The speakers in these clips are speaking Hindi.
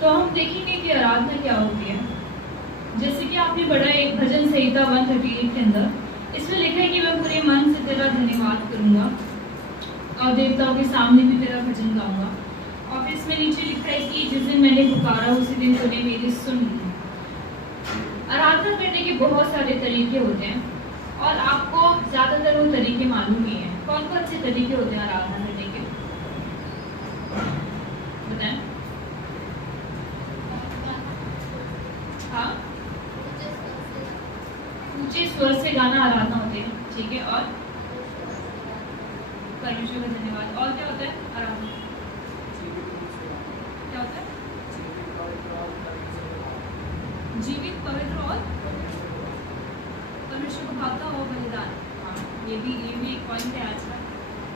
तो हम देखेंगे कि आराधना क्या होती है। जैसे कि आपने पढ़ा एक भजन संहिता 138 के अंदर, इसमें लिखा है कि मैं पूरे मन से तेरा धन्यवाद करूंगा और देवताओं के सामने भी तेरा भजन गाऊंगा। और फिर इसमें नीचे लिखा है कि जिस दिन मैंने पुकारा उसी दिन तूने मेरी सुन ली। आराधना करने के बहुत सारे तरीके होते हैं और आपको ज़्यादातर वो तरीके मालूम ही हैं। कौन कौन से तरीके होते हैं आराधना करने के, बताएं। हाँ, ऊंचे स्वर से गाना आराधना होती है, ठीक है। और परमेश्वर का धन्यवाद। और क्या होता है आराधना, क्या होता है? जीवित, पवित्र और परमेश्वर को भाता हो बलिदान। हाँ, ये भी एक पॉइंट है आज का।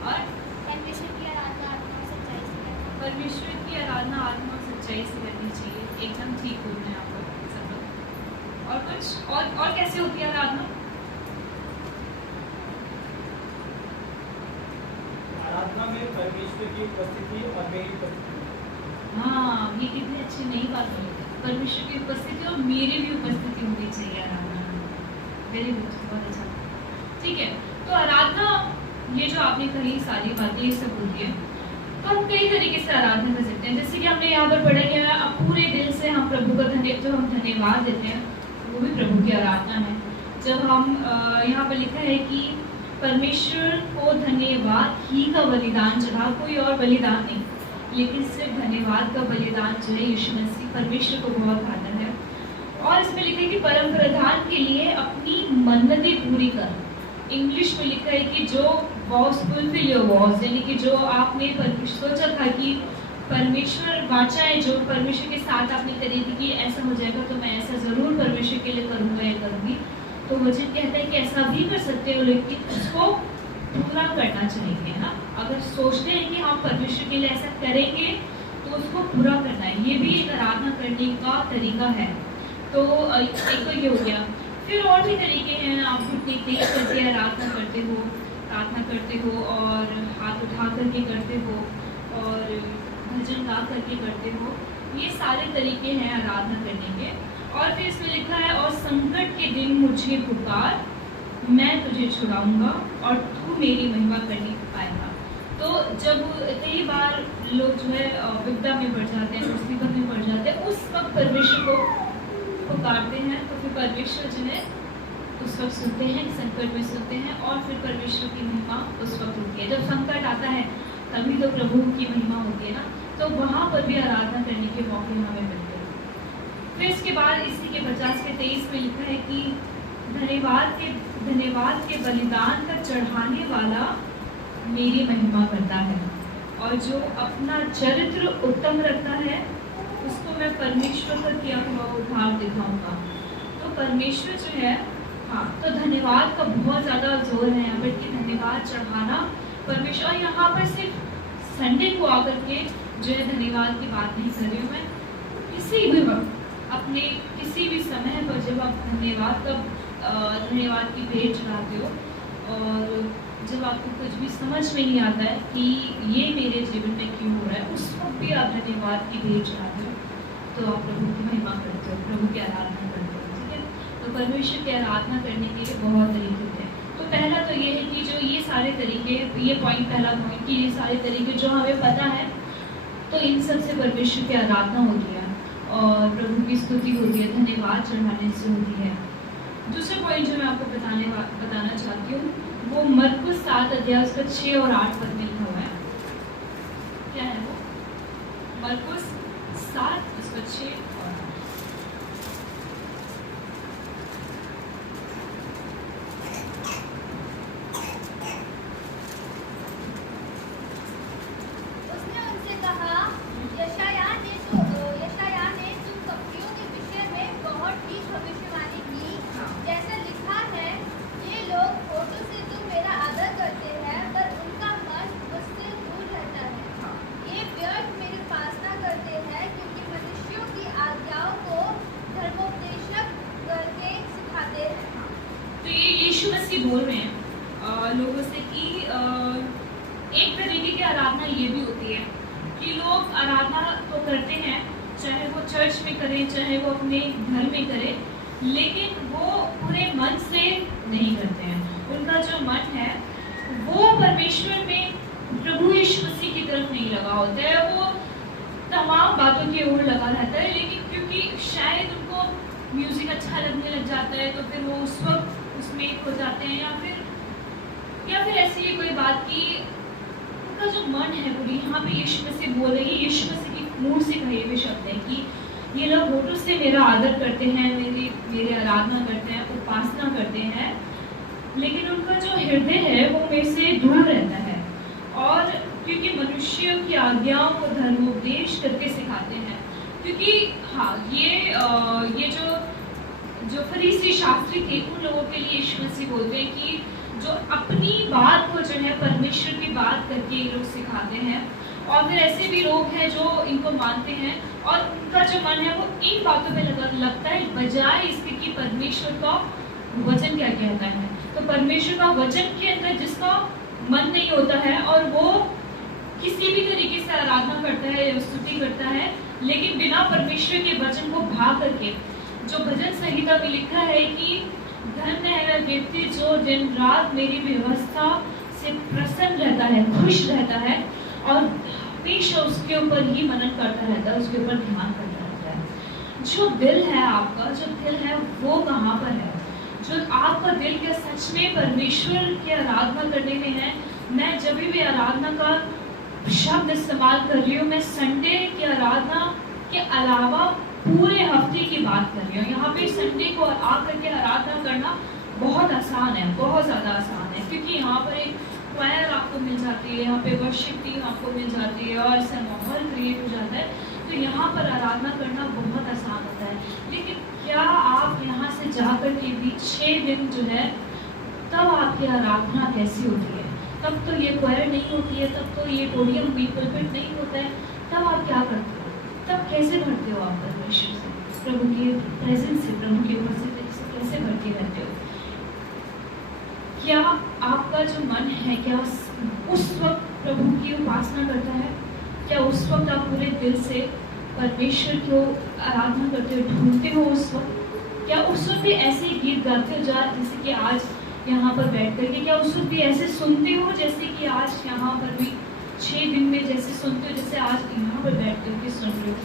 और परमेश्वर की आराधना आत्मा और सच्चाई से करना। परमेश्वर की आराधना आत्मा और सच्चाई से करनी चाहिए, एकदम ठीक बोल रहे हैं आप लोग सब लोग। और कुछ और कैसे होती है आराधना? आराधना में परमेश्वर की उपस्थिति और मेरी उपस्थिति। हाँ, ये कितनी अच्छी नई बात है। परमेश्वर की उपस्थिति और मेरी भी उपस्थिति होनी चाहिए आराधना में। वेरी गुड, बहुत अच्छा, ठीक है। तो आराधना, ये जो आपने कही सारी बातें ये सब होती है। तो हम कई तरीके से आराधना कर सकते हैं। जैसे कि हमने यहाँ पर पढ़ा कि अब पूरे दिल से हम प्रभु का जो हम धन्यवाद देते हैं वो भी प्रभु की आराधना है। जब हम यहाँ पर लिखा है कि परमेश्वर को धन्यवाद ही का बलिदान चढ़ा, कोई और बलिदान नहीं, लेकिन सिर्फ धन्यवाद का बलिदान जो है यीशु मसीह परमेश्वर को बहुत भाता है। और इसमें लिखा है कि परम प्रधान के लिए अपनी मन्नतें पूरी कर। इंग्लिश में लिखा है कि जो वॉज फुलफिल योर वॉज, यानी कि जो आपने सोचा था कि परमेश्वर वाचाएं जो परमेश्वर के साथ आपने करी थी कि ऐसा हो जाएगा तो मैं ऐसा ज़रूर परमेश्वर के लिए करूँगा या करूँगी, तो मुझे कहता है कि ऐसा भी कर सकते हो, लेकिन उसको पूरा करना चाहिए ना। अगर सोचते हैं कि हम परमेश्वर के लिए ऐसा करेंगे तो उसको पूरा करना है, ये भी एक आराधना करने का तरीका है। तो एक तो ये हो गया। फिर और भी तरीके हैं, आप घुटने तेज करके आराधना करते हो, प्रार्थना करते हो और हाथ उठा करके करते हो और भजन गा करके करते हो। ये सारे तरीके हैं आराधना करने के। और फिर इसमें लिखा है और संकट के दिन मुझे पुकार, मैं तुझे छुड़ाऊंगा और तू मेरी महिमा करने पाएगा। तो जब कई बार लोग जो है विपदा में पड़ जाते हैं, मुसीबत में पड़ जाते हैं, उस वक्त परमेश्वर को पुकारते हैं तो फिर परमेश्वर जो है उस वक्त सुनते हैं, संकट में सुनते हैं और फिर परमेश्वर की महिमा उस वक्त होती है। जब संकट आता है तभी तो प्रभु की महिमा होती है ना, तो वहाँ पर भी आराधना करने के मौके हमें मिलते हैं। फिर इसके बाद इसी के 50 के 23 में लिखा है कि धन्यवाद के बलिदान का चढ़ाने वाला मेरी महिमा करता है और जो अपना चरित्र उत्तम रखता है उसको मैं परमेश्वर का किया हुआ उद्धार दिखाऊंगा। तो परमेश्वर जो है, हाँ, तो धन्यवाद का बहुत ज़्यादा जोर है यहाँ पर कि धन्यवाद चढ़ाना परमेश्वर। यहाँ पर सिर्फ संडे को आकर के जो है धन्यवाद की बात नहीं कर रही हूँ मैं, किसी भी वक्त अपने किसी भी समय पर जब आप धन्यवाद की भेंट चढ़ाते हो और जब आपको कुछ भी समझ में नहीं आता है कि ये मेरे जीवन में क्यों हो रहा है, उस वक्त भी आप धन्यवाद की भेंट चढ़ाते हो तो आप प्रभु की महिमा करते हो, प्रभु की आराधना करते हो, ठीक है। तो परमेश्वर की आराधना करने के लिए बहुत तरीके होते हैं। तो पहला तो ये है कि जो ये सारे तरीके, ये पहला पॉइंट कि ये सारे तरीके जो हमें पता है तो इन सब से परमेश्वर की आराधना होती है और प्रभु की स्तुति होती है, धन्यवाद चढ़ाने से होती है। दूसरा पॉइंट जो मैं आपको बताना चाहती हूँ वो मरकुस 7 अध्याय उसका 6 और 8 पद में लिखा हुआ है। क्या है वो? मरकुस 7 उसका 6 और 8। उसने उनसे कहा, यशायाह ने तुम कपटियों के विषय में बहुत ठीक भविष्यवाणी की, जैसा लिखा है, ये लोग होठों से तुम मेरा आदर करते हैं पर उनका मन मुझसे दूर रहता है। ये व्यर्थ मेरी उपासना करते हैं क्योंकि मनुष्यों की करें, चाहे वो अपने घर में करें, लेकिन वो पूरे मन से नहीं करते हैं। उनका जो मन है वो परमेश्वर में, प्रभु यीशु मसीह की तरफ नहीं लगा होता है, वो तमाम बातों की ओर लगा रहता है। लेकिन क्योंकि शायद उनको म्यूजिक अच्छा लगने लग जाता है तो फिर वो उस वक्त उसमें खो जाते हैं, या फिर ऐसी ही कोई बात की उनका जो मन है वो यहाँ पे यीशु मसीह बोल रही है, यीशु मसीह की मुंह से कहे हुए शब्द है कि ये लोग होठों से मेरा आदर करते हैं, मेरी आराधना करते हैं, उपासना करते हैं, लेकिन उनका जो हृदय है वो मेरे से दूर रहता है। और क्योंकि मनुष्यों की आज्ञाओं को धर्मोपदेश करके सिखाते हैं, क्योंकि हाँ ये जो फरीसी शास्त्री थे उन लोगों के लिए यीशु मसीह बोलते हैं कि जो अपनी बात को जो है परमेश्वर की बात करके ये लोग सिखाते हैं, और फिर ऐसे भी लोग हैं जो इनको मानते हैं और उनका जो मन है वो इन बातों पे लगता है बजाय इसके कि परमेश्वर का वचन क्या कहता है। तो परमेश्वर का वचन के अंदर जिसका मन नहीं होता है और वो किसी भी तरीके से आराधना करता है, स्तुति करता है, लेकिन बिना परमेश्वर के वचन को भाग करके, जो भजन संहिता में लिखा है कि धन्य है वह व्यक्ति जो दिन रात मेरी व्यवस्था से प्रसन्न रहता है, खुश रहता है और हमेशा उसके ऊपर ही मनन करता रहता है, उसके ऊपर ध्यान करता रहता है। जो दिल है आपका, जो दिल है वो कहाँ पर है? जो आपका दिल क्या सच में परमेश्वर की आराधना करने में है? मैं जब भी आराधना का शब्द इस्तेमाल कर रही हूँ, मैं संडे की आराधना के अलावा पूरे हफ्ते की बात कर रही हूँ। यहाँ पे संडे को आकर के आराधना करना बहुत आसान है, बहुत ज़्यादा आसान है, क्योंकि यहाँ पर एक क्वायर आपको मिल जाती है, यहाँ पे वर्शिप टीम आपको मिल जाती है और ऐसा माहौल क्रिएट हो जाता है, तो यहाँ पर आराधना करना बहुत आसान होता है। लेकिन क्या आप यहाँ से जाकर के भी 6 दिन जो है तब आपकी आराधना कैसी होती है? तब तो ये क्वायर नहीं होती है, तब तो ये पोडियम पुलपिट नहीं होता है, तब आप क्या करते हो? तब कैसे भरते हो आप परमेश्वर से, प्रभु के प्रेजेंस से, प्रभु की उपस्थिति से कैसे भरते रहते हो? क्या आपका जो मन है क्या उस वक्त प्रभु की उपासना करता है? क्या उस वक्त आप पूरे दिल से परमेश्वर को आराधना करते हो, ढूंढते हो उस वक्त? क्या उस वक्त भी ऐसे गीत गाते हो जैसे कि आज यहाँ पर बैठ करके? क्या उस वक्त भी ऐसे सुनते हो जैसे कि आज यहाँ पर भी 6 दिन में जैसे सुनते हो, जैसे आज यहाँ पर बैठ करके सुन रहे हो?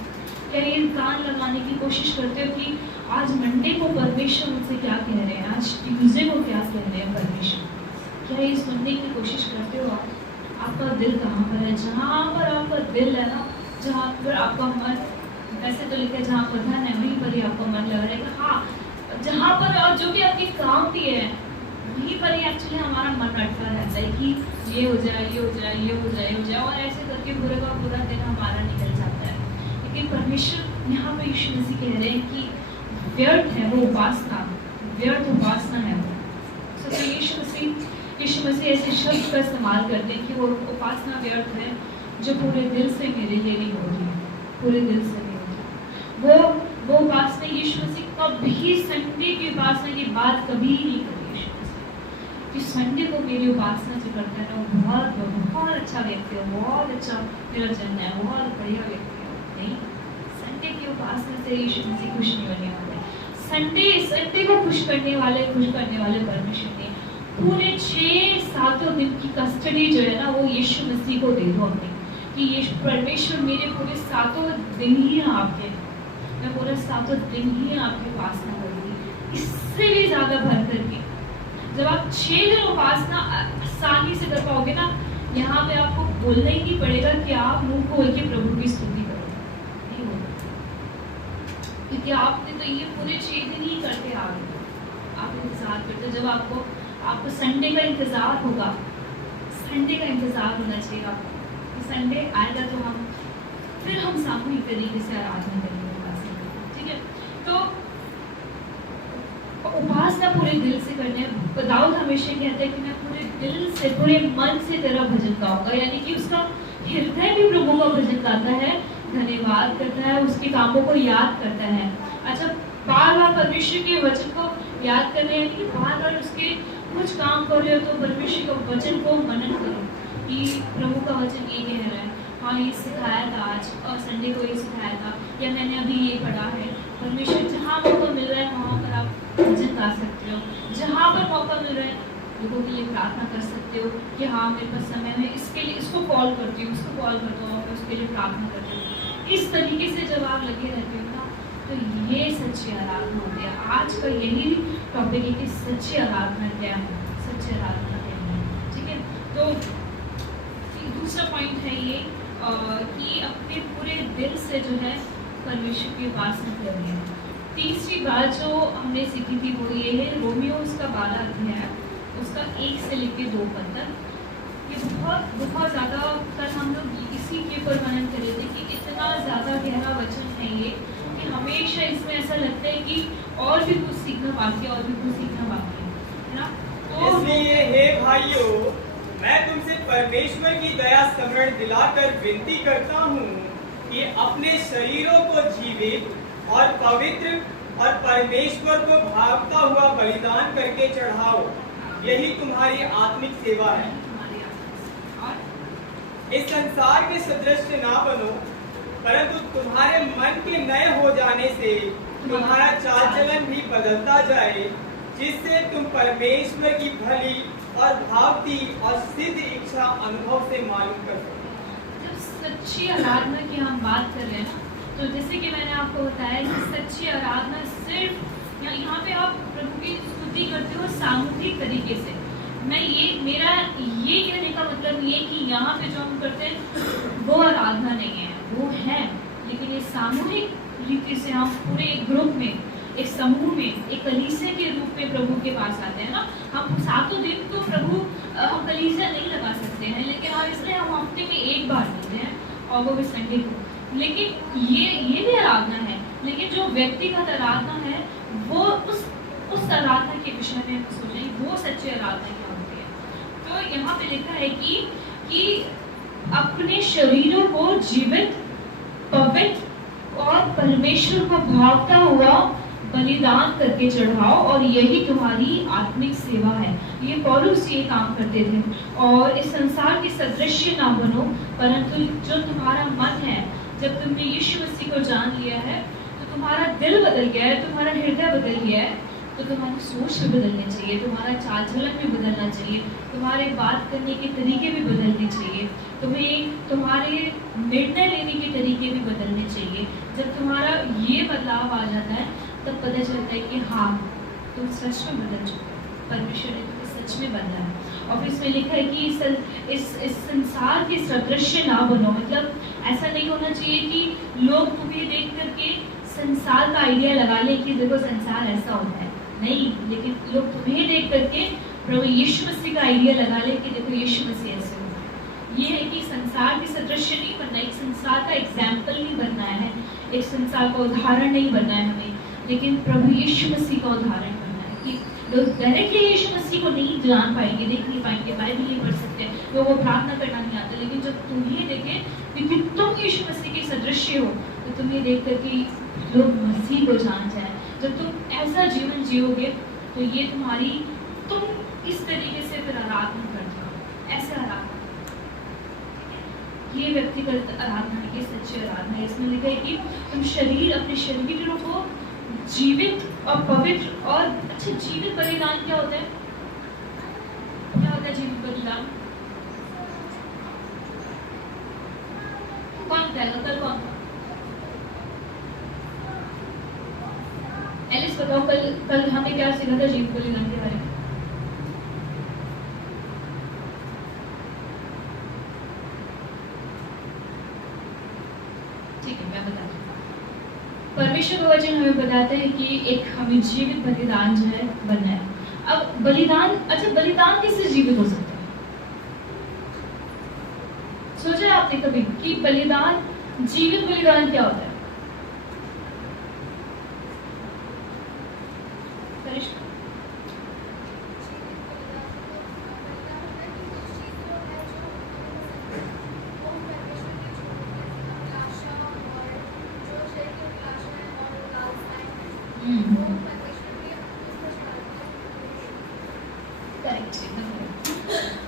क्या ये कान लगाने की कोशिश करते हो कि आज मंडे को परमेश्वर मुझसे क्या कह रहे हैं, आज ट्यूजडे को क्या कह रहे हैं परमेश्वर? क्या ये सुनने की कोशिश करते हो आप? आपका दिल कहाँ पर है? जहाँ पर आपका दिल है ना, जहाँ पर आपका मन, वैसे तो लिखा है जहाँ पर धन है वहीं पर ही आपका मन लग रहेगा। हाँ, जहाँ पर और जो भी आपके काम भी है वहीं पर ही एक्चुअली हमारा मन अटका रहता है कि ये हो जाए, ये हो जाए, ये हो जाए, ये हो जाए, और ऐसे करके पूरे का पूरा दिन हमारा निकल जाता है। लेकिन परमेश्वर यहाँ पे यीशु मसीह कह रहे हैं कि व्यर्थ है वो उपासना, व्यर्थ उपासना है वो। तो यीशु मसीह ऐसे शब्द का इस्तेमाल करते हैं कि वो उपासना व्यर्थ है जो पूरे दिल से मेरे लिए नहीं हो रही, पूरे दिल से नहीं हो रही। वो उपासना यीशु मसीह कभी संडे की उपासना की बात कभी नहीं करी। यीशु मसीह कि संडे को मेरी उपासना जो करता है ना वो बहुत अच्छा व्यक्ति है, बहुत अच्छा मेरा जन है, बहुत बढ़िया व्यक्ति है। नहीं, संडे की उपासना से यीशु मसीह खुश नहीं होने वाले। संडे को खुश करने वाले परमेश्वर ने पूरे 6-7 दिन की कस्टडी जो है ना वो यीशु मसीह को दे दो अपने, कि यीशु परमेश्वर मेरे पूरे 7 दिन ही आपके, मैं पूरे 7 दिन ही आपकी उपासना करूँगी, इससे भी ज़्यादा भर करके। जब आप 6 दिन उपासना आसानी से कर पाओगे ना, यहाँ पे आपको बोलना ही नहीं पड़ेगा कि आप मुंह खोल के प्रभु की स्तुति करो, नहीं होगा, क्योंकि आपने तो ये पूरे 6 दिन ही करते आ गए। आप इंतजार करते, जब आपको संडे का इंतजार होगा, संडे का इंतजार होना चाहिए आपको, संडे आएगा तो हम सामूहिक तरीके से आराधना करेंगे, ठीक है? तो उपासना पूरे दिल से करने, दाऊद हमेशा कहते हैं कि मैं पूरे दिल से, पूरे मन से तेरा भजन गाऊंगा, यानी कि उसका हृदय भी प्रभु का भजन गाता है, धन्यवाद करता है, उसके कामों को याद करता है। अच्छा, बार बार परमेश्वर के वचन को याद करने, यानी कि बार बार उसके कुछ काम कर रहे हो तो परमेश्वर के वचन को मनन करो कि प्रभु का वचन ये कह रहा है, हाँ ये सिखाया था आज और संडे को ये सिखाया था या मैंने अभी ये पढ़ा है। परमेश्वर जहाँ मौका मिल रहा है वहाँ पर आप भजन गा सकते हो, जहाँ पर मौका मिल रहा है लोगों के लिए प्रार्थना कर सकते हो कि हाँ मेरे पास समय है, इसके लिए इसको कॉल करती हूँ, उसको कॉल करता हूँ, उसके लिए प्रार्थना करती हूँ। इस तरीके से जब आप लगे रहते हो ना तो ये सच्ची आराधना होती है। आज का यही टॉपिक है कि सच्ची आराधना क्या है, सच्ची आराधना क्या है। ठीक है, तो दूसरा पॉइंट है ये कि अपने पूरे दिल से जो है परमेश्वर की उपासना करनी है। तीसरी बात जो हमने सीखी थी वो ये है रोमियो उसका 12 अध्याय उसका 1 से लेकर 2 पद तक। ये बहुत ज़्यादा कल हम लोग इसी के ऊपर वर्णन कर रहे थे कि इतना ज़्यादा गहरा वचन है ये कि हमेशा इसमें ऐसा लगता है कि और भी कुछ सीखना बाकी है, और भी कुछ सीखना बाकी है ना। तो इसलिए हे भाइयों, मैं तुमसे परमेश्वर की दया स्मरण दिलाकर विनती करता हूँ कि अपने शरीरों को जीवित और पवित्र और परमेश्वर को भावता हुआ बलिदान करके चढ़ाओ, यही तुम्हारी आत्मिक सेवा है। इस संसार के सदृश ना बनो, परंतु तुम्हारे मन के नए हो जाने से तुम्हारा चाल चलन भी बदलता जाए, जिससे तुम परमेश्वर की भली और भावती और सिद्ध इच्छा अनुभव से मालूम कर सको। जब सच्ची आराधना की हम बात कर रहे हैं ना, तो जैसे कि मैंने आपको बताया कि सच्ची आराधना सिर्फ यहाँ पे आप प्रभु की स्तुति करते हो सामूहिक तरीके से। मैं ये मेरा ये कहने का मतलब ये कि यहाँ पे जो हम करते हैं वो आराधना नहीं है, वो है, लेकिन ये सामूहिक रीति से हम पूरे एक ग्रुप में, एक समूह में, एक कलीसिया के रूप में प्रभु के पास आते हैं ना। हम सातों दिन तो प्रभु हम कलीसिया नहीं लगा सकते हैं, लेकिन हाँ इसलिए हम हफ्ते में एक बार मिलते हैं और वो भी संडे को। लेकिन ये भी आराधना है, लेकिन जो व्यक्तिगत आराधना है वो उस आराधना के विषय में हम सोचें वो सच्ची आराधना क्या होती है। तो यहाँ पे लिखा है कि अपने शरीरों को जीवित, पवित्र और परमेश्वर को भावता हुआ बलिदान करके चढ़ाओ, और यही तुम्हारी आत्मिक सेवा है। ये पौलुस ये काम करते थे। और इस संसार के सदृश्य ना बनो, परंतु जो तुम्हारा मन है, जब तुमने यीशु मसीह को जान लिया है तो तुम्हारा दिल बदल गया है, तुम्हारा हृदय बदल गया है, तो तुम्हारी सोच भी बदलनी चाहिए, तुम्हारा चाल चलन भी बदलना चाहिए, तुम्हारे बात करने के तरीके भी बदलने चाहिए, तुम्हारे निर्णय लेने के तरीके भी बदलने चाहिए। जब तुम्हारा ये बदलाव आ जाता है तब पता चलता है कि हाँ तुम सच में बदल चुके हो, परमेश्वर ने तुम्हें सच में बदला है। और फिर इसमें लिखा है कि इस संसार के सदृश्य ना बनो, मतलब ऐसा नहीं होना चाहिए कि लोग तुम्हें देख करके संसार का आइडिया लगा ले कि देखो संसार ऐसा होता है, नहीं, लेकिन लोग तुम्हें देख करके प्रभु यीशु मसीह का आइडिया लगा ले कि देखो यीशु मसीह ऐसे होता है। ये है कि संसार के सदृश्य नहीं बनना, एक संसार का एग्जाम्पल नहीं बनना है, एक संसार का उदाहरण नहीं बनना है हमें, लेकिन प्रभु यीशु मसीह का उदाहरण बनना है। कि लोग डायरेक्टली यीशु मसीह को नहीं जान पाएंगे, देख नहीं पाएंगे, बाइबल नहीं पढ़ सकते, लोगों को प्रार्थना करना नहीं आता, लेकिन जब तुम्हें देखें क्योंकि तुम यीशु मसीह के सदृश्य हो, तो तुम्हें देख करके लोग मसीह को जान जाए। जब तुम ऐसा जीवन जियोगे तो ये तुम इस तरीके से फिर आराधना करते हो, ऐसे आराधना, ये व्यक्तिगत आराधना है, ये सच्ची आराधना है। इसमें लिखा है कि तुम अपने शरीरों को जीवित और पवित्र और अच्छा, जीवित बलिदान क्या होता है? क्या होता है जीवित बलिदान? कौन बताएगा? कल कौन? एलिस बताओ, कल हमने क्या सीखा था जीवित बलिदान के बारे में? ठीक है, मैं बताती हूँ। परमेश्वर का वचन हमें बताता है कि एक हमें जीवित बलिदान जो है बनना है। अब बलिदान, अच्छा बलिदान किससे जीवित हो सकता है? सोचा आपने कभी कि बलिदान, जीवित बलिदान क्या होता है?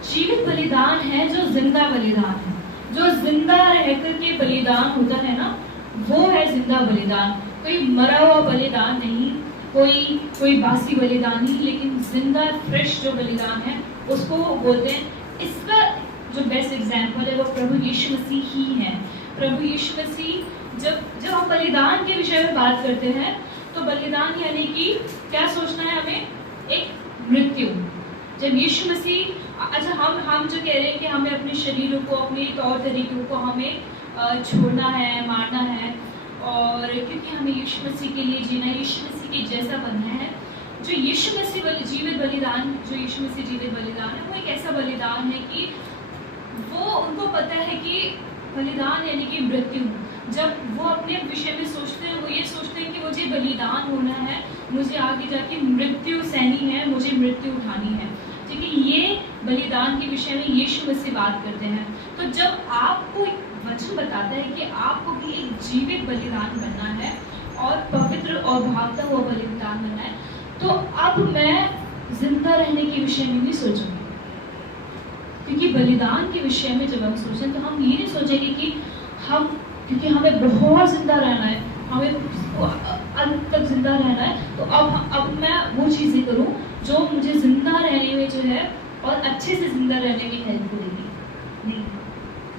जीवित बलिदान है जो जिंदा बलिदान है, जो जिंदा रहकर के बलिदान होता है ना, वो है जिंदा बलिदान। कोई मरा हुआ बलिदान नहीं, कोई बासी बलिदान नहीं, लेकिन जिंदा फ्रेश जो बलिदान है उसको बोलते हैं। इसका जो बेस्ट एग्जाम्पल है वो प्रभु यीशु मसीह ही है। प्रभु यीशु मसीह जब हम बलिदान के विषय में बात करते हैं तो बलिदान यानी कि क्या सोचना है हमें, एक मृत्यु। जब यीशु मसीह, अच्छा हम जो कह रहे हैं कि हमें अपने शरीरों को, अपने तौर तरीकों को हमें छोड़ना है, मारना है, और क्योंकि हमें यीशु मसीह के लिए जीना, यीशु मसीह के जैसा बनना है। जो यीशु मसीह जीवित बलिदान, जो यीशु मसीह जीवित बलिदान है, वो एक ऐसा बलिदान है कि वो उनको पता है कि बलिदान यानी कि मृत्यु। जब वो अपने विषय में सोचते हैं, वो ये सोचते हैं कि मुझे बलिदान होना है, मुझे आगे जाके मृत्यु सहनी है, मुझे मृत्यु उठानी है। ठीक है, ये बलिदान के विषय में यीशु मसीह बात करते हैं। तो जब आपको वचन बताता है कि आपको भी एक जीवित बलिदान बनना है और पवित्र और भागता हुआ बलिदान बनना है, तो अब मैं जिंदा रहने के विषय में भी सोचूंगी। क्योंकि बलिदान के विषय में जब हम सोचें तो हम ये नहीं सोचेंगे कि क्योंकि हमें बहुत जिंदा रहना है, हमें अंत तक जिंदा रहना है, तो अब मैं वो चीज़ें करूं जो मुझे जिंदा रहने में जो है और अच्छे से जिंदा रहने में हेल्प करेगी। नहीं,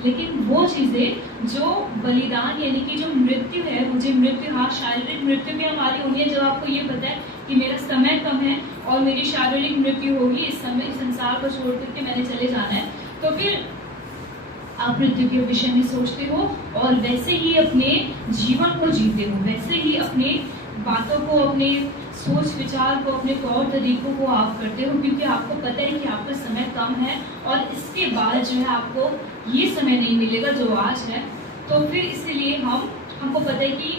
लेकिन वो चीज़ें जो बलिदान यानी कि जो मृत्यु है, मुझे मृत्यु, हाँ शारीरिक मृत्यु भी हमारी होनी है। जब आपको ये पता है कि मेरा समय कम है और मेरी शारीरिक मृत्यु होगी, इस समय इस संसार को छोड़ करके मैंने चले जाना है, तो फिर आप मृत्यु के विषय में सोचते हो और वैसे ही अपने जीवन को जीते हो, वैसे ही अपने बातों को, अपने सोच विचार को, अपने तौर तरीकों को आप करते हो, क्योंकि आपको पता है कि आपका समय कम है और इसके बाद जो है आपको ये समय नहीं मिलेगा जो आज है। तो फिर इसलिए हमको पता है कि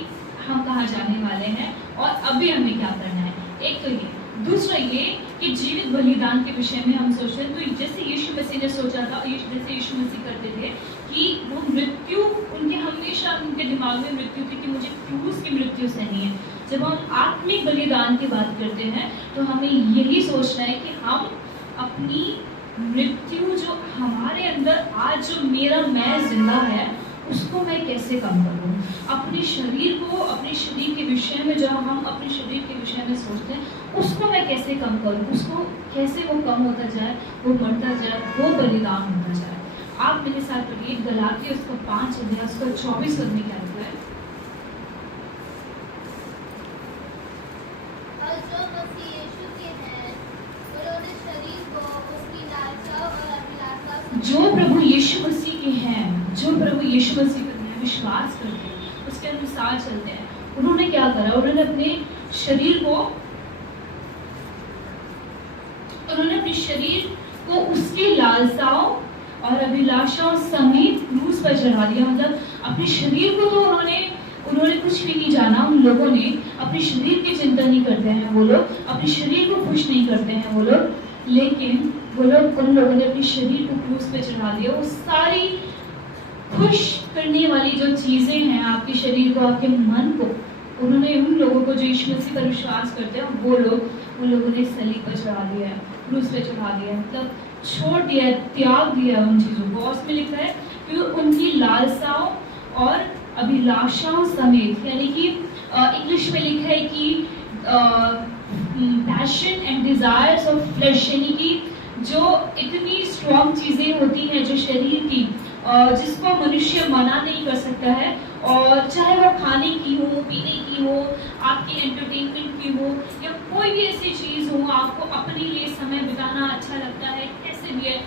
हम कहाँ जाने वाले हैं और अभी हमें क्या करना है। एक तो ये, दूसरा ये कि जीवित बलिदान के विषय में हम सोचते हैं, तो जैसे यीशु मसीह ने सोचा था, जैसे यीशु मसीह करते थे कि वो मृत्यु, उनके हमेशा उनके दिमाग में मृत्यु थी कि मुझे क्रूस की मृत्यु सहनी है। जब हम आत्मिक बलिदान की बात करते हैं तो हमें यही सोचना है कि हम अपनी मृत्यु जो हमारे अंदर आज जो मेरा मैं जिंदा है उसको मैं कैसे कम करूं। अपने शरीर को, अपने शरीर के विषय में, जब हम अपने शरीर के विषय में सोचते हैं उसको मैं कैसे कम करूं, उसको कैसे वो कम होता जाए, वो बढ़ता जाए, वो बलिदान होता जाए। आप मेरे साथ पढ़िए गलातियों उसका 5 अध्याय उसका 24 पद में क्या लिखा है। जो मसीह यीशु के हैं, उन्होंने शरीर को उसकी लालसा और अभिलाषा से, जो प्रभु यीशु मसीह के हैं, जो प्रभु यीशु मसीह पर विश्वास करते हैं, उसके अनुसार चलते हैं, उन्होंने क्या करा, उन्होंने अपने शरीर को उसकी लालसाओं और अभिलाषाओं समेत क्रूस पर चढ़ा दिया। मतलब अपने शरीर को तो उन्होंने कुछ भी नहीं जाना। उन लोगों ने अपने शरीर की चिंता नहीं करते हैं वो लोग, अपने शरीर को खुश नहीं करते हैं वो लोग, लेकिन उन लोगों ने अपने शरीर को क्रूस पे चढ़ा दिया। वो सारी खुश करने वाली जो चीजें हैं आपके शरीर को, आपके मन को, उन्होंने उन लोगों को जो यीशु मसीह पर विश्वास करते हैं उन लोगों ने सलीब पर चढ़ा दिया है, क्रूस पे चढ़ा दिया है, मतलब छोड़ दिया है, त्याग दिया उन चीजों को। उसमें लिखा है कि उनकी लालसाओं और अभिलाषाओं समेत, यानी कि इंग्लिश में लिखा है कि passion and desires of flesh, यानी कि जो इतनी स्ट्रॉन्ग चीजें होती हैं जो शरीर की, जिसको मनुष्य मना नहीं कर सकता है, और चाहे वो खाने की हो, पीने की हो, आपकी एंटरटेनमेंट की हो, या कोई भी ऐसी चीज हो, आपको अपने लिए समय बिताना अच्छा लगता है, कैसे भी है,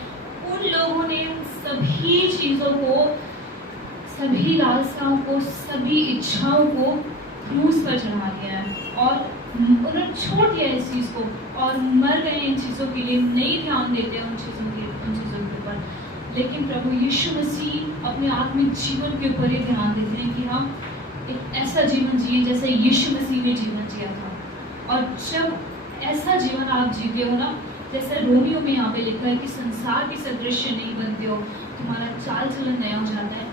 उन लोगों ने सभी चीजों को, सभी लालसाओं को, सभी इच्छाओं को क्रूस पर चढ़ा दिया है और उन्होंने छोड़ दिया इस चीज को और मर गए इन चीजों के लिए, नहीं ध्यान देते उन चीजों के ऊपर। लेकिन प्रभु यीशु मसीह अपने आत्मिक जीवन के ऊपर ही ध्यान देते हैं कि हम एक ऐसा जीवन जिए जैसे यीशु मसीह ने जीवन जिया था। और जब ऐसा जीवन आप जीते हो ना, जैसे रोमियो में यहाँ पे लिखा है कि संसार के सदृश नहीं बनते हो, तुम्हारा चाल चलन नया हो जाता है,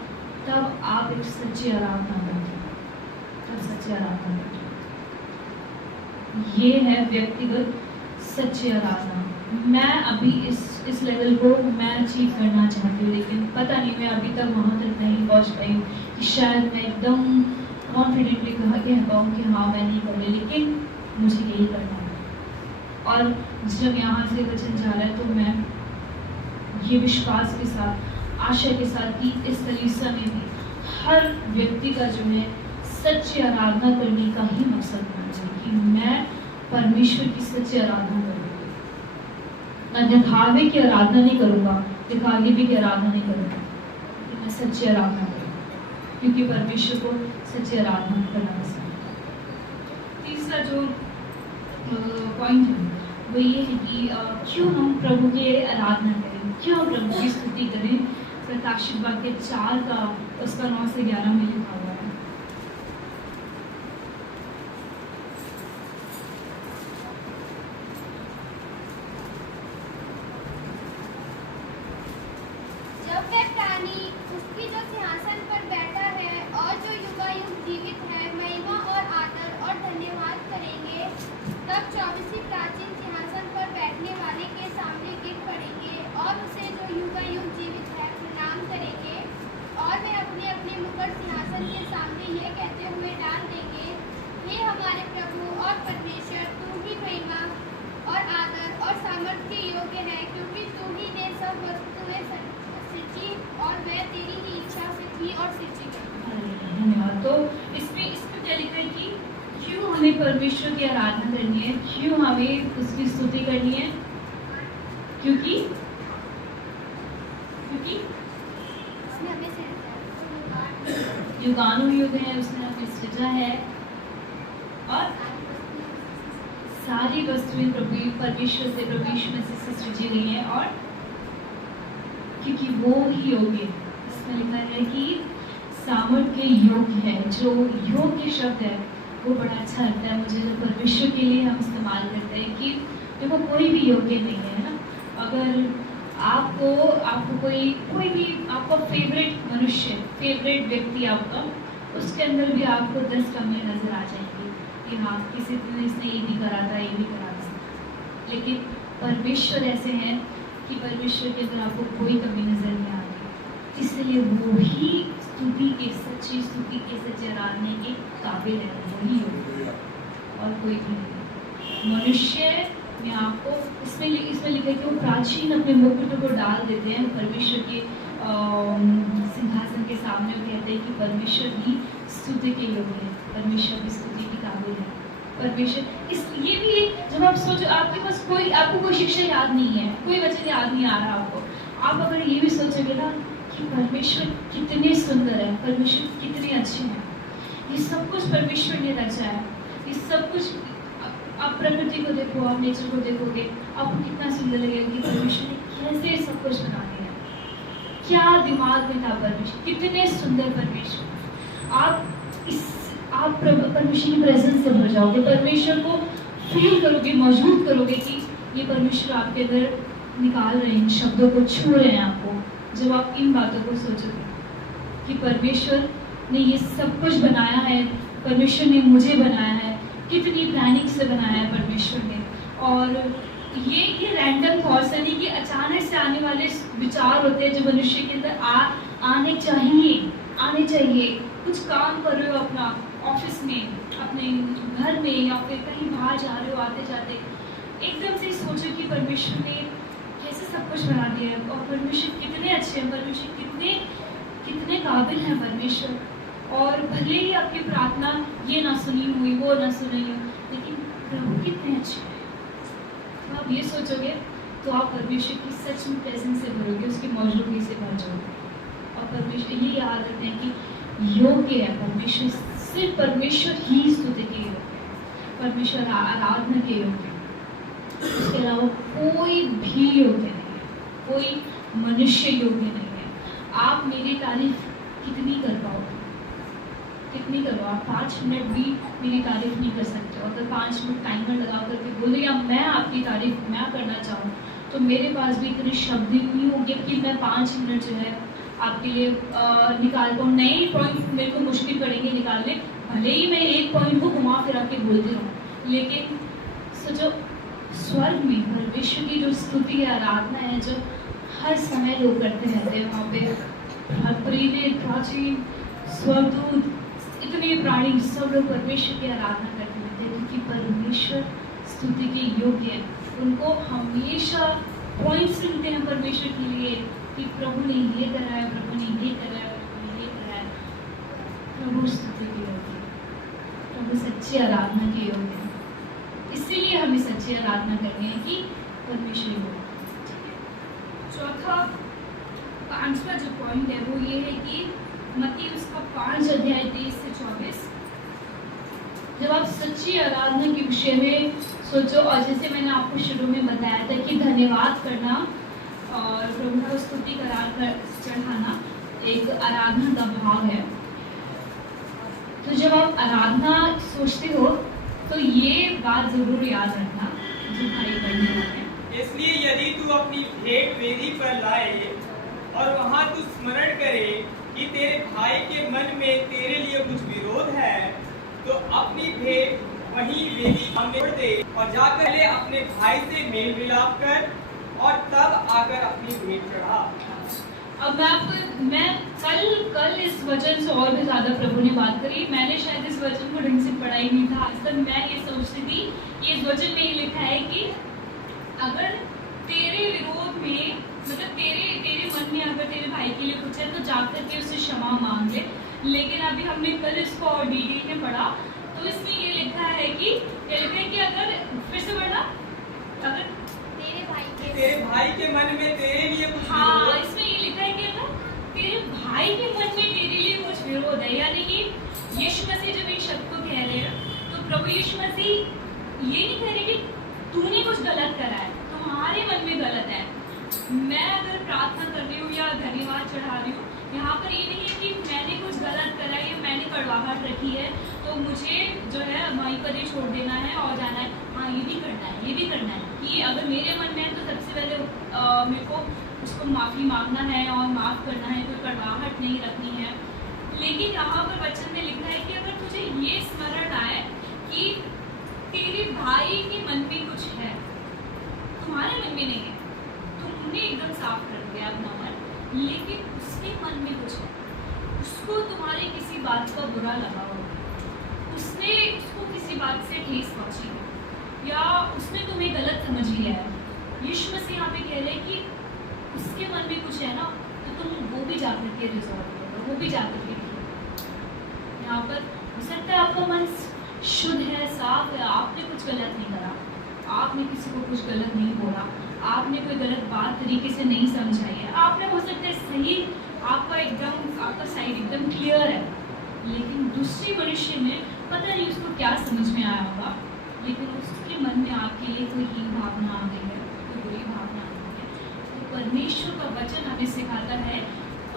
तब आप एक सच्ची आराधना करते हो, तब सच्ची आराधना करते हो। ये है व्यक्तिगत सच्ची आराधना। मैं अभी इस लेवल को मैं अचीव करना चाहती हूँ, लेकिन पता नहीं मैं अभी तक वहाँ तक नहीं पहुँच पाई हूँ कि शायद मैं एकदम कॉन्फिडेंटली कह पाऊँ कि हाँ मैं नहीं कर रही, लेकिन मुझे यही करना है। और जब यहाँ से वचन जा रहा है तो मैं ये विश्वास के साथ, आशा के साथ कि इस कलीसिया में भी हर व्यक्ति का जो है सच्ची आराधना करने का ही मकसद होना चाहिए कि मैं परमेश्वर की सच्ची आराधना करूँगी। मैं दिखावे की आराधना नहीं करूँगा, दिखावे भी की आराधना नहीं करूँगा, कि मैं सच्ची आराधना करूँगा, क्योंकि परमेश्वर को सच्ची आराधना करना पसंद है। तीसरा जो पॉइंट है वो ये है कि क्यों हम प्रभु की आराधना करें, क्यों हम प्रभु की स्तुति करें। प्रकाशित वाक्य 4 का उसका 9 से 11 में लिखा हुआ है। जब वह प्राणी उसकी जो सिंहासन पर बैठा है और जो युगायुग जीवित है महिमा और आदर और धन्यवाद करेंगे, तब 24 प्राचीन सिंहासन पर बैठने वाले के सामने गिर पड़ेंगे और उसे जो युगायुग जीवित है प्रणाम करेंगे, और वे अपने अपने मुकुट सिंहासन के सामने यह कहते हुए डाल देंगे, हे हमारे प्रभु और परमेश्वर, तू ही महिमा और आदर और सामर्थ्य के योग्य है, क्योंकि तू ही ने सब वस्तुएं सृजी और वह तेरी ही इच्छा से थी और सृजी गई। धन्यवाद। तो इसमें क्या लिखा है कि क्यों हमें परमेश्वर की आराधना करनी है, क्यों हमें उसकी स्तुति करनी है, क्योंकि उसने हमें सृजा है, युगानुयुग है, उसने हमें सृजा है और सारी वस्तुएं परमेश्वर से सृजी गई हैं, और क्योंकि वो ही योग्य है। इसमें लिखा है कि सामर्थ्य योग्य है। जो योग्य शब्द है वो बड़ा अच्छा लगता है मुझे, जब परमेश्वर के लिए हम इस्तेमाल करते हैं कि देखो कोई भी योग्य नहीं है ना। अगर आपको कोई भी आपका फेवरेट मनुष्य, फेवरेट व्यक्ति आपका, उसके अंदर भी आपको 10 कमियां नजर आ जाएंगी कि हाँ किसी दिन इसने ये भी करा था, ये भी करा था, लेकिन परमेश्वर ऐसे हैं कि परमेश्वर के अंदर आपको कोई कमी नजर नहीं आती। इसलिए वो ही सच्ची स्तुति के सच्चे आराधना के काबिल है, वही होगा और कोई भी नहीं। मनुष्य में आपको इसमें लिखा है कि वो प्राचीन अपने मुकुट को डाल देते हैं परमेश्वर के सिंहासन के सामने। वो कहते हैं कि परमेश्वर ही स्तुति के योग्य है, परमेश्वर की स्तुति के काबिल है। परमेश्वर ये भी एक, जब आप सोचो आपके पास आपको कोई शिक्षा याद नहीं है, कोई वचन याद नहीं आ रहा आपको, आप अगर ये भी सोचोगे ना कि परमेश्वर कितने सुंदर है, परमेश्वर कितने अच्छे हैं, ये सब कुछ परमेश्वर ने रचा है, ये सब कुछ आप प्रकृति को देखो, आप नेचर को देखोगे, आपको कितना सुंदर लगेगा कि परमेश्वर ने कैसे सब कुछ बना दिया, क्या दिमाग में था परमेश्वर, कितने सुंदर परमेश्वर। आप परमेश्वर की प्रेजेंस से भर जाओगे, परमेश्वर को फील करोगे, महसूस करोगे कि ये परमेश्वर आपके अंदर निकाल रहे हैं, शब्दों को छू रहे हैं आपको। जब आप इन बातों को सोचोगे कि परमेश्वर ने ये सब कुछ बनाया है, परमेश्वर ने मुझे बनाया है, कितनी प्लानिंग से बनाया है परमेश्वर ने, और ये रैंडम थॉट्स यानी कि अचानक से आने वाले विचार होते हैं जो मनुष्य के अंदर आने चाहिए। कुछ काम कर रहे हो अपना ऑफिस में, अपने घर में, या फिर कहीं बाहर जा रहे हो, आते जाते एकदम से सोचो कि परमेश्वर ने कैसे सब कुछ बना दिया है, और परमेश्वर कितने अच्छे हैं, परमेश्वर कितने काबिल हैं परमेश्वर। और भले ही आपकी प्रार्थना ये ना सुनी हुई, वो ना सुनी हो, लेकिन प्रभु कितने अच्छे हैं। तो आप ये सोचोगे तो आप परमेश्वर की सच में प्रेजेंस से भरोगे, उसकी मौजूदगी से भर जाओगे। और परमेश्वर ये याद रखते हैं कि योग्य है परमेश्वर, सिर्फ परमेश्वर ही स्तुति के योग्य है, परमेश्वर आराधना के योग्य है, उसके अलावा कोई भी योग्य नहीं है, कोई मनुष्य योग्य नहीं है। आप मेरी तारीफ कितनी कर पाओगे, कितनी करो, आप 5 मिनट भी मेरी तारीफ नहीं कर सकते हो। अगर 5 मिनट टाइमर लगा करके बोलो या मैं आपकी तारीफ मैं करना चाहूँ, तो मेरे पास भी इतने शब्द ही नहीं होंगे कि मैं 5 मिनट जो है आपके लिए निकाल पाऊँ। नए पॉइंट मेरे को मुश्किल पड़ेंगे निकालने, भले ही मैं एक पॉइंट को घुमा फिरा के बोलती रहूँ, लेकिन सोचो स्वर्ग में परमेश्वर की जो स्तुति है, आराधना है, जो हर समय लोग करते रहते हैं, वहाँ पे हर प्रेरित, प्राचीन, स्वर्गदूत, इतने प्राणी सब लोग परमेश्वर की आराधना करते रहते हैं, क्योंकि परमेश्वर स्तुति के योग्य है। उनको हमेशा पॉइंट्स मिलते हैं परमेश्वर के लिए कि प्रभु ने ये करा है, प्रभु ने ये करा है, प्रभु ने ये करा है। प्रभु स्तुति के योग्य है, प्रभु सच्ची आराधना के योग्य है। इसीलिए हमें सच्ची आराधना करनी है कि परमेश्वर हो। चौथा, पांचवा जो पॉइंट है वो ये है कि मत्ती उसका 5 अध्याय 23 से 24, जब आप सच्ची आराधना के विषय में सोचो, और जैसे मैंने आपको शुरू में बताया था कि धन्यवाद करना और प्रभु का स्तुति कर चढ़ाना एक आराधना का भाव है। तो जब आप आराधना सोचते हो तो ये बात जरूर याद रखना जो भाई करने वाले हैं। इसलिए यदि तू अपनी भेंट वेदी पर लाए और वहां तू स्मरण करे कि तेरे भाई के मन में तेरे लिए कुछ विरोध है, तो अपनी भेंट वहीं वेदी सामने छोड़ दे और जाकर पहले अपने भाई से मेल मिलाप कर और तब आकर अपनी भेंट चढ़ा। अब मैं कल इस वचन से और भी ज्यादा प्रभु ने बात करी। मैंने शायद इस वचन को ढंग से पढ़ा ही नहीं था आज तक। मैं ये सोचती थी कि इस वचन में ये लिखा है कि अगर तेरे विरोध में, मतलब तेरे मन में अगर तेरे भाई के लिए कुछ है तो जाकर के उससे क्षमा मांग ले। लेकिन अभी हमने कल इसको और डिटेल में पढ़ा तो इसमें ये लिखा है कि अगर फिर से पढ़ना, अगर तेरे भाई के मन में तेरे लिए कुछ हाँ, विरोध, इसमें ये लिखा है कि अगर तेरे भाई के मन में तेरे लिए कुछ विरोध है, यानी कि यीशु मसीह जब इन शब्द को कह रहे हैं तो प्रभु यीशु मसीह ये नहीं कह रहे कि तूने कुछ गलत करा है, तुम्हारे मन में गलत है। मैं अगर प्रार्थना कर रही हूँ या धन्यवाद चढ़ा रही हूँ, यहाँ पर ये नहीं है कि मैंने कुछ गलत करा है या मैंने कड़वाहट रखी है तो मुझे जो है वहीं पर ही छोड़ देना है और जाना है। हाँ, ये भी करना है, ये भी करना है कि अगर मेरे मन में है तो सबसे पहले मेरे को उसको माफ़ी मांगना है और माफ़ करना है, कोई कड़वाहट नहीं रखनी है। लेकिन यहाँ पर वचन में लिखा है कि अगर तुझे ये स्मरण आए कि तेरे भाई के मन में कुछ है, तुम्हारे मन में नहीं है, तुमने एकदम साफ कर दिया अपना मन, लेकिन उसके मन में कुछ है, उसको तुम्हारी किसी बात का बुरा लगा हो, उसको किसी बात से ठेस पहुंची हो, या उसने तुम्हें गलत समझ लिया है। यीशु मसीह यहाँ पे कह रहे हैं कि उसके मन में कुछ है ना, तो तुम वो भी जाकर के रिजॉल्व करो, वो भी जाकर के यहाँ पर हो सकता है आपका मन शुद्ध है, साफ है, आपने कुछ गलत नहीं करा, आपने किसी को कुछ गलत नहीं बोला, आपने कोई गलत बात तरीके से नहीं समझाई है, आपने हो सकता है सही, आपका साइड एकदम क्लियर है, लेकिन दूसरी मनुष्य ने पता नहीं उसको क्या समझ में आया होगा, लेकिन उसके मन में आपके लिए कोई हीन भावना आ गई है, कोई बुरी भावना आ गई है। तो परमेश्वर का वचन हमें सिखाता है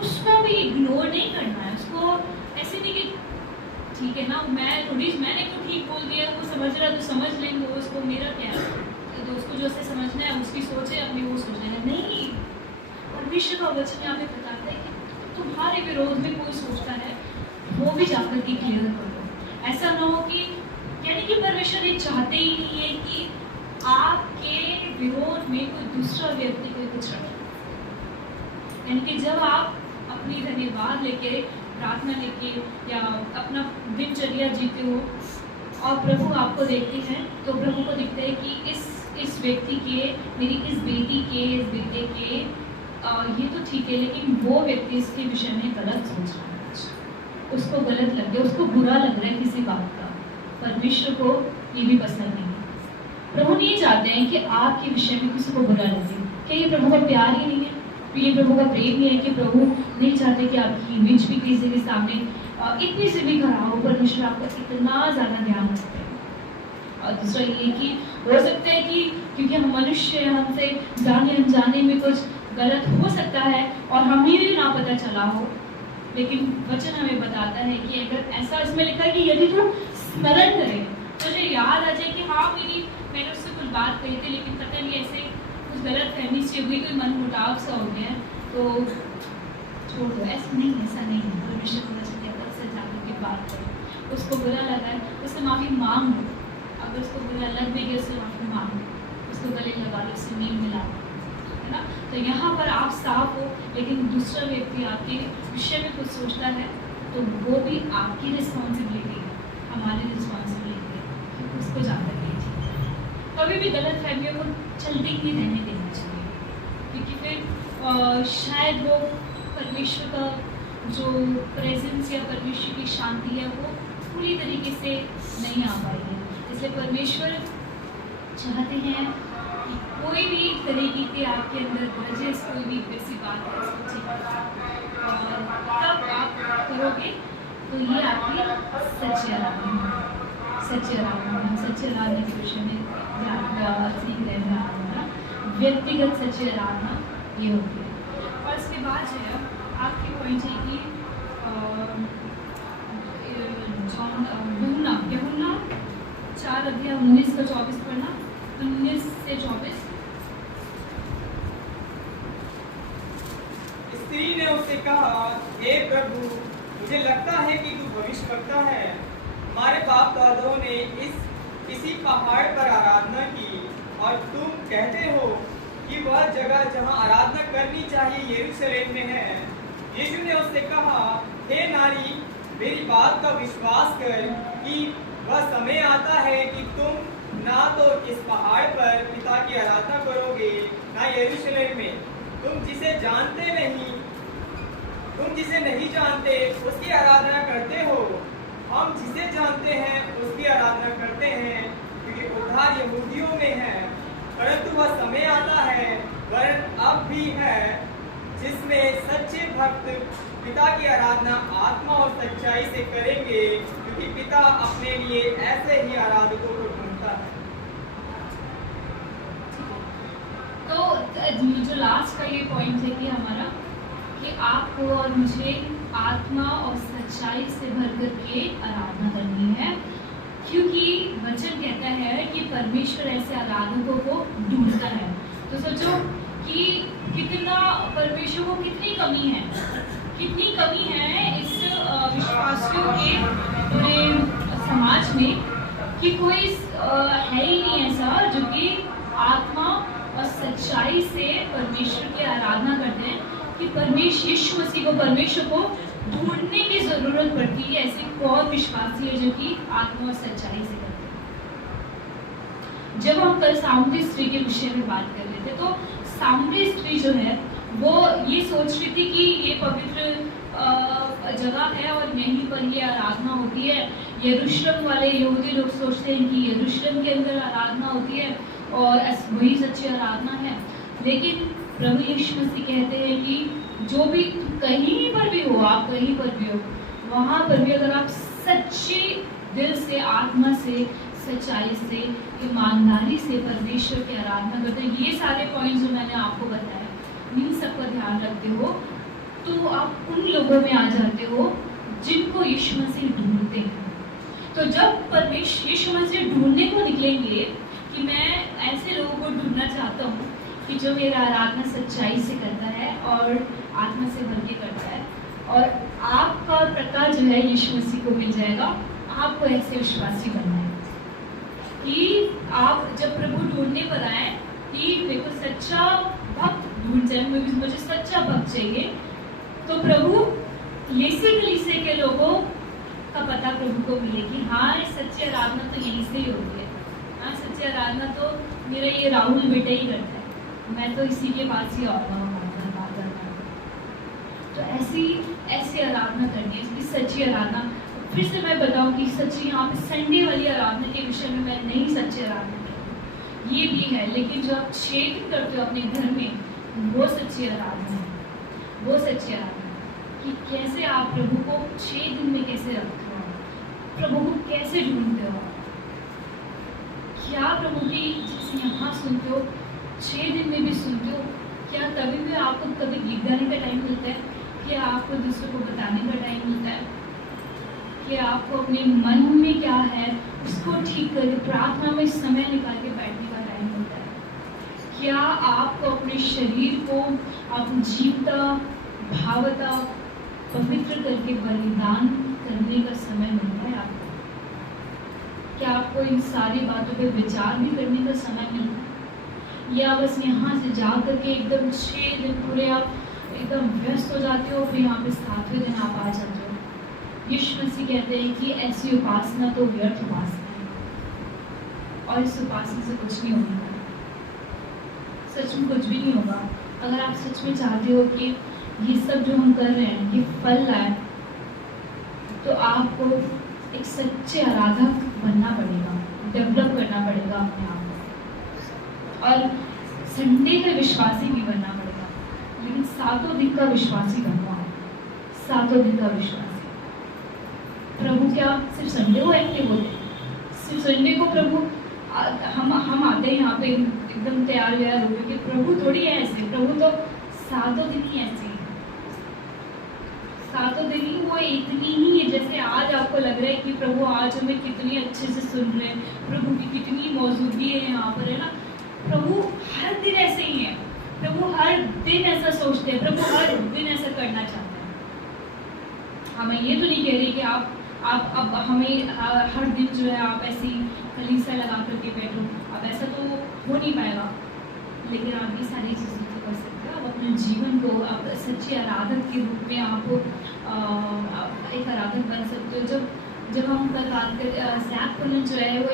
उसको भी इग्नोर नहीं करना है। उसको ऐसे नहीं कि ठीक है ना, मैंने तो ठीक बोल दिया, वो समझ रहा तो समझ लेंगे, उसको मेरा क्या है, तो उसको जो से समझना है उसकी सोच है, अपनी वो सोचना है। नहीं, परमेश्वर का वचन यहाँ पे बताता है कि तुम्हारे विरोध में कोई सोचता है वो भी जाकर के क्लियर कर दो। ऐसा ना हो कि यानी कि परमेश्वर ये चाहते ही नहीं है कि आपके विरोध में कोई दूसरा व्यक्ति कोई कुछ रखे। यानी कि जब आप अपनी धन्यवाद लेके, प्रार्थना लेके या अपना दिनचर्या जीते हो और प्रभु आपको देखते हैं, तो प्रभु को दिखता है कि इस व्यक्ति के, मेरी इस बेटी के, इस बेटे के ये तो ठीक है, लेकिन वो व्यक्ति इसके विषय में गलत सोच रहा है, उसको गलत लग गया, उसको बुरा लग रहा है किसी बात का। परमेश्वर को ये भी पसंद नहीं है। प्रभु नहीं चाहते हैं कि आपके विषय में किसी को बुरा लगे। क्या ये प्रभु का प्यार ही नहीं है? ये प्रभु का प्रेम नहीं है कि प्रभु नहीं चाहते कि आपकी इमेज भी किसी के सामने इतनी से भी खराब हो? परमेश्वर आपका इतना ज़्यादा ध्यान रखते हैं। और दूसरा ये कि हो सकता है कि क्योंकि हम मनुष्य हैं, हमसे जाने अनजाने में कुछ गलत हो सकता है और हमें भी ना पता चला हो, लेकिन वचन हमें बताता है कि अगर ऐसा इसमें लिखा है कि यदि तू स्मरण करे, तुझे याद आ जाए कि हाँ मैंने उससे कुछ बात कही थी, लेकिन पता नहीं ऐसे कुछ गलत फहमी से हुई, कोई मन मुटाव सा हो गया, तो छोड़ दो। ऐसा नहीं है। परमेश्वर को वचन कहता है उससे जाकर के बात करो, उसको बुरा लगा है उससे माफ़ी मांग लो, अगर उसको बुरा लग भी गया उससे माफ़ी मांग लो, उसको गले लगा लो, उससे नींद मिला लो, है ना। तो यहाँ पर आप साफ हो, लेकिन दूसरा व्यक्ति आपके विषय में कुछ सोचता है तो वो भी आपकी रिस्पॉन्सिबिलिटी है, हमारी रिस्पॉन्सिबिलिटी है कि उसको जाकर लीजिए। कभी भी गलत फहमियों को चलते ही रहने देना चाहिए, क्योंकि फिर शायद वो परमेश्वर का जो प्रेजेंस या परमेश्वर की शांति है वो पूरी तरीके से नहीं आ पाएगी। इसलिए परमेश्वर चाहते हैं कि कोई भी तरीके के आपके अंदर ग्रजेस, कोई भी वैसी बात है उसको ठीक करो, और तब आप करोगे तो ये आपकी सच्ची आराधना है। सच्ची आराधना, सच्ची आराधना के विषय में सीख रहे हैं आराधना, व्यक्तिगत सच्ची आराधना ये होती है। और इसके बाद जो है आपकी पॉइंट है कि यूहन्ना 4 अध्याय 19 से 24 पढ़ना, 19 से 24। स्त्री ने उससे कहा, हे प्रभु, मुझे लगता है कि तू भविष्यवक्ता है। हमारे बाप दादाओं ने इसी पहाड़ पर आराधना की और तुम कहते हो कि वह जगह जहां आराधना करनी चाहिए यरूशलेम में है। यीशु ने उससे कहा, हे नारी, मेरी बात का विश्वास कर कि वह समय आता है कि तुम ना तो इस पहाड़ पर पिता की आराधना करोगे, ना यरूशलेम में। तुम जिसे नहीं जानते उसकी आराधना करते हो, हम जिसे जानते हैं उसकी आराधना करते हैं, क्योंकि उद्धार यहूदियों में है। परंतु वह समय आता है, वरन अब भी है, जिसमें सच्चे भक्त पिता की आराधना आत्मा और सच्चाई से करेंगे, क्योंकि पिता अपने लिए ऐसे ही आराधकों को ढूंढता है। तो जो लास्ट का ये पॉइंट है कि हमारा कि आपको और मुझे आत्मा और सच्चाई से भर करके आराधना करनी है, क्योंकि वचन कहता है कि परमेश्वर ऐसे आराधकों को ढूंढता है। तो सोचो कि कितना परमेश्वर को कितनी कमी है इस विश्वासियों के पूरे समाज में, कि कोई है ही नहीं ऐसा जो कि आत्मा और सच्चाई से परमेश्वर की आराधना करते हैं, कि परमेश्वर यीशु मसीह को, परमेश्वर को ढूंढने की जरूरत पड़ती है। ऐसे कौन विश्वासी है जो कि आत्मा और सच्चाई से करते हैं। जब हम कल सामूहिक स्त्री के विषय में बात कर रहे थे, तो सामूहिक स्त्री जो है वो ये सोच रही थी कि ये पवित्र जगह है और यहीं पर ये आराधना होती है। यरूशलेम वाले यहूदी लोग सोचते हैं कि यरूशलेम के अंदर आराधना होती है और वही सच्ची आराधना है। लेकिन प्रभु यीशु मसीह कहते हैं कि जो भी कहीं पर भी हो, आप कहीं पर भी हो, वहाँ पर भी अगर आप सच्चे दिल से, आत्मा से, सच्चाई से, ईमानदारी से परमेश्वर की आराधना करते हैं, ये सारे पॉइंट्स जो मैंने आपको बताया, इन सबका ध्यान रखते हो, तो आप उन लोगों में आ जाते हो जिनको यीशु मसीह ढूंढते हैं। तो जब परमेश्वर यीशु मसीह ढूंढने को निकलेंगे कि मैं ऐसे लोगों को ढूंढना चाहता हूँ कि जो मेरा आराधना सच्चाई से करता है और आत्मा से भर के करता है, और आपका प्रकार जो है यीशु मसीह को मिल जाएगा। आपको ऐसे विश्वासी बनना है कि आप जब प्रभु ढूंढने पर आए कि मेरे को सच्चा भक्त ढूंढ जाए, मुझे सच्चा भक्त चाहिए, तो प्रभु यीशु कलीसिया के लोगों का पता प्रभु को मिले कि हाँ, सच्ची आराधना तो यहीं से ही होती है। हाँ, सच्ची आराधना तो मेरा ये राहुल बेटा ही करता है, मैं तो इसी के पास ही आता हूँ बात करना। तो ऐसी आराधना करनी है, इसकी सच्ची आराधना। फिर से मैं बताऊँ कि सच्ची, यहाँ पे संडे वाली आराधना के विषय में मैं नहीं सच्ची आराधना करती, ये भी है, लेकिन जो आप 6 दिन करते हो अपने घर में, वो सच्ची आराधना है। वो सच्ची आराधना कि कैसे आप प्रभु को 6 दिन में कैसे रखते हो, प्रभु को कैसे ढूंढते हो। क्या प्रभु की जैसे यहाँ सुनते हो 6 दिन में भी सुनते हो? क्या कभी भी आपको कभी गीत गाने का टाइम मिलता है? क्या आपको दूसरों को बताने का टाइम मिलता है? कि आपको अपने मन में क्या है उसको ठीक करके प्रार्थना में समय निकाल के बैठने का टाइम मिलता है? क्या आपको अपने शरीर को आप जीवता, भावता, पवित्र करके बलिदान करने का समय मिलता है आपको? क्या आपको इन सारी बातों पे विचार भी करने का समय मिलता है? या बस यहाँ से जा करके एकदम 6 दिन पूरे आप एकदम व्यस्त हो जाते हो, फिर यहाँ पे 7वें दिन आप आ जाते हो। यीशु मसीह कहते हैं कि ऐसी उपासना तो व्यर्थ उपासना है, और इस उपासना से कुछ नहीं होगा, सच में कुछ भी नहीं होगा। अगर आप सच में चाहते हो कि ये सब जो हम कर रहे हैं ये फल लाए, तो आपको एक सच्चे आराधक बनना पड़ेगा, डेवलप करना पड़ेगा अपने आप को, और संडे का विश्वासी भी बनना पड़ेगा, लेकिन 7 दिन का विश्वासी बनना है। 7 दिन का विश्वासी। प्रभु क्या सिर्फ संडे को एक्टिव होते हैं? सिर्फ संडे को प्रभु हम आते हैं यहाँ पे एकदम तैयार व्यार हो कि प्रभु थोड़ी है ऐसे। प्रभु तो 7 दिन ही ऐसे ही, 7 दिन ही वो इतनी ही है। जैसे आज आपको लग रहा है कि प्रभु आज हमें कितनी अच्छे से सुन रहे हैं, प्रभु की कितनी मौजूदगी है यहाँ पर, है ना। प्रभु हर दिन ऐसे ही है, प्रभु हर दिन ऐसा सोचते हैं, प्रभु हर दिन ऐसा करना चाहते हैं। हमें ये तो नहीं कह रहे कि आप अब हमें हर दिन जो है आप ऐसी कलीसिया लगा करके बैठो, अब ऐसा तो हो नहीं पाएगा, लेकिन आप ये सारी चीज़ें तो कर सकते हो। आप अपने जीवन को आप सच्चे आराधक के रूप में आप एक आराधक बन सकते हो। जब हम कल बात कर सैप कॉलेज जो है वो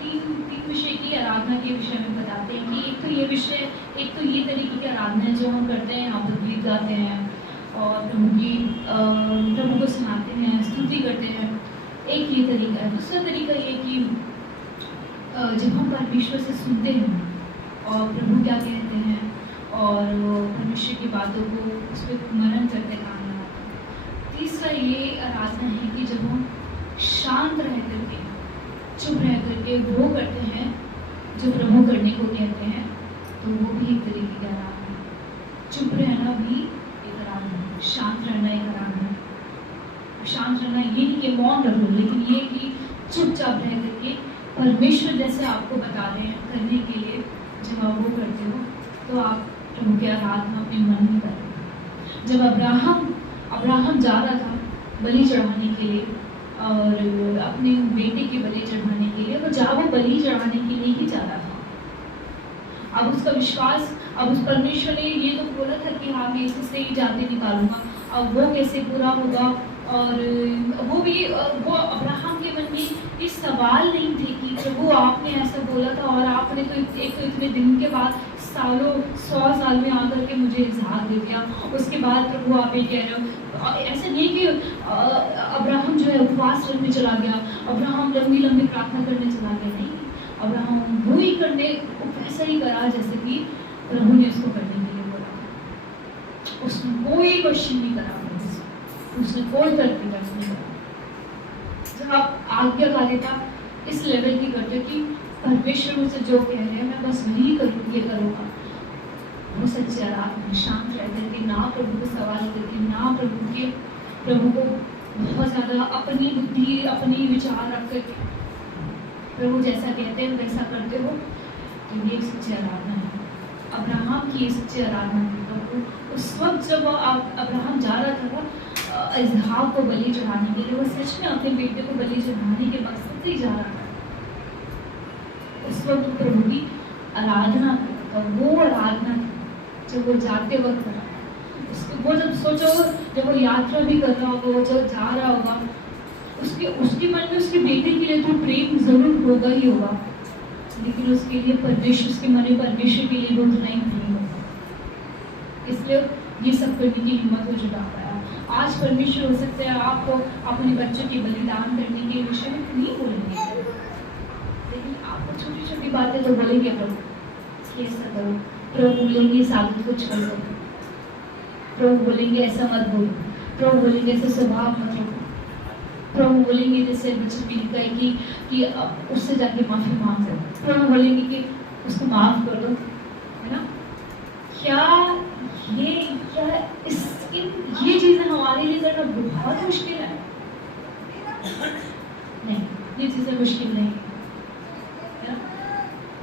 तीन विषय की आराधना के विषय में बताते हैं कि एक तो ये विषय, एक तो ये तरीके की आराधना है जो हम करते हैं, यहाँ पर गीत गाते हैं और प्रभु को सुनाते हैं, स्तुति करते हैं, एक ये तरीका है। दूसरा तरीका ये कि जब हम परमेश्वर से सुनते हैं और प्रभु क्या कहते हैं और परमेश्वर की बातों को उस पर मनन करते काम लगाते हैं। तीसरा ये आराधना है कि जब हम शांत रह करके, चुप रह करके वो करते हैं जो प्रभु करने को कहते हैं, तो वो भी एक तरीके का आराधना है। चुप रहना भी एक आराधना है, शांत रहना एक आराधना है। शांत रहना ये नहीं कि मौन रहो, लेकिन ये कि चुपचाप रह करके परमेश्वर जैसे आपको बता रहे हैं करने के लिए, जब आप वो करते हो तो आप प्रभु की आराधना अपने मन में करें। जब अब्राहम जा रहा था बलि चढ़ाने के लिए और अपने बेटे की बलि चढ़ाने के लिए, वो बलि चढ़ाने के लिए ही जा रहा था। अब उसका विश्वास, अब उस परमेश्वर ने ये तो बोला था कि हाँ मैं इसे से ही जाते निकालूंगा, अब वो कैसे पूरा होगा। और वो अब्राहम के मन में ये सवाल नहीं थे कि प्रभु आपने ऐसा बोला था और आपने तो इतने दिन के बाद 100 साल में आकर के मुझे इज़हार दे दिया, उसके बाद प्रभु आप ये कह रहे हो। ऐसा नहीं कि अब्राहम जो है उपवास रखने चला गया, अब्राहम लंबी प्रार्थना करने चला गया, नहीं। अब्राहम वो ही वैसा ही करा जैसे कि प्रभु ने उसको करने के लिए बोला। उसने कोई क्वेश्चन नहीं करा, उसने कोई तर्क नहीं करा। जब आप आज्ञाकारिता इस लेवल की करते हो कि परमेश्वर मुझसे जो कह रहे हैं मैं बस वही करूँगा, वो सच्चे आराधना, शांत रह करके, ना प्रभु को सवाल करके, ना प्रभु को बहुत ज़्यादा अपनी बुद्धि, अपनी विचार रख करके प्रभु जैसा कहते हैं वैसा करते हो, तो ये एक सच्ची आराधना है। अब्राहम की ये सच्ची आराधना थी। प्रभु उस वक्त जब अब्राहम जा रहा था इसहाक को बलि चढ़ाने के लिए, वो सच में अपने बेटे को बलि चढ़ाने के मकसद से ही जा रहा था। उस वक्त प्रभु की आराधना करता, वो आराधना थी जब वो जाते वक्त करा। वो जब सोचो, जब वो यात्रा भी कर रहा होगा, वो जब जा रहा होगा, उसके मन में उसके बेटे के लिए तो प्रेम जरूर होगा ही होगा, लेकिन उसके लिए परमेश्वर, उसके मन में परमेश्वर के लिए वो उतना ही प्रेम होगा। इसलिए ये सब करने की हिम्मत हो जुटा पाया। आज परमेश्वर हो सकता है आपको अपने बच्चों की बलिदान करने के विषय में नहीं बोलेंगे, लेकिन आपको छोटी छोटी बातें तो बोलेंगे। प्रभु ऐसा करो, प्रभु बोलेंगे साथ कुछ करो, प्रभु बोलेंगे ऐसा मत बोलो, प्रभु बोलेंगे ऐसा स्वभाव मत रखो, प्रभु बोलेंगे जैसे बच्चे भी लिखा है कि उससे जाके माफी मांगो, प्रभु बोलेंगे कि उसको माफ कर दो, है ना। ये चीजें हमारे लिए करना बहुत मुश्किल है। नहीं, ये चीजें मुश्किल नहीं है,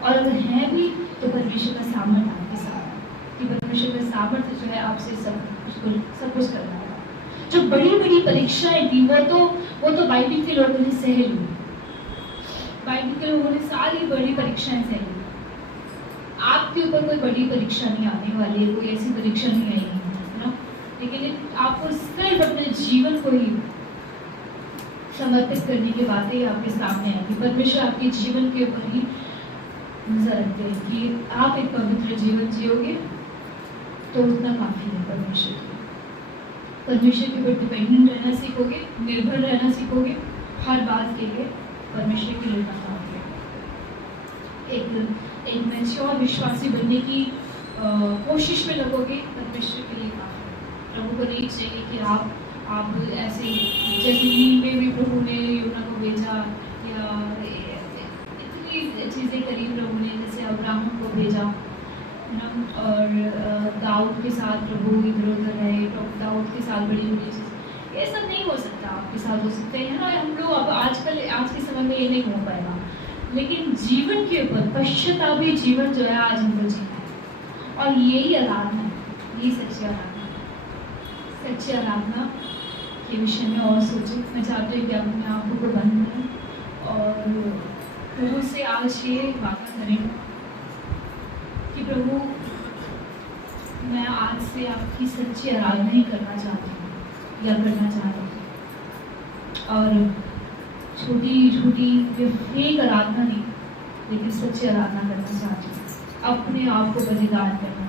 और अगर है भी तो परमेश्वर का सामर्थ्य आपके साथ, कि परमेश्वर का सामर्थ्य जो है आपसे सब कुछ करना है। जो बड़ी बड़ी परीक्षाएं थी वो तो बाइबल के लोगों ने सह ली। बाइबल के लोगों ने सारी बड़ी परीक्षाएं सह ली, आपके ऊपर कोई बड़ी परीक्षा नहीं आने वाली है, कोई ऐसी परीक्षा नहीं आई है ना, लेकिन आपको सिर्फ अपने जीवन को ही समर्पित करने की बातें आपके सामने आएंगी। परमेश्वर आपके जीवन के ऊपर ही नजर रखते हैं कि आप एक पवित्र जीवन जियोगे तो उतना काफी है परमेश्वर के ऊपर डिपेंडेंट रहना सीखोगे, निर्भर रहना सीखोगे, हर बात के लिए परमेश्वर के लिए काफी है। एक मैच्योर विश्वासी बनने की कोशिश में लगोगे, परमेश्वर के लिए काफी है। प्रभु को नहीं चाहिए कि आप ऐसे जैसे नींद में भी प्रभु ने यूना को भेजा, या इतनी चीज़ें करी प्रभु ने, जैसे अब्राहम को भेजा ना, और दाऊद के साथ प्रभु इधर उधर रहे, प्रभु दाऊद के साथ बड़ी बड़ी चीज़, ये सब नहीं हो सकता आपके साथ हो सकते हैं ना। हम लोग अब आज के समय में ये नहीं हो पाएगा, लेकिन जीवन के ऊपर पश्चातापी जीवन जो है आज हमको जीना है, और यही आराधना है, यही सच्ची आराधना है। सच्ची आराधना के विषय में और सोचें। मैं चाहती हूँ कि अपने आंखों को बंद करें और प्रभु से आज ये वादा करें कि प्रभु मैं आज से आपकी सच्ची आराधना ही करना चाहती हूँ या करना चाह रही हूँ, और छोटी छोटी फेक आराधना नहीं, लेकिन सच्ची आराधना करना चाहती हूँ, अपने आप को बलिदान करना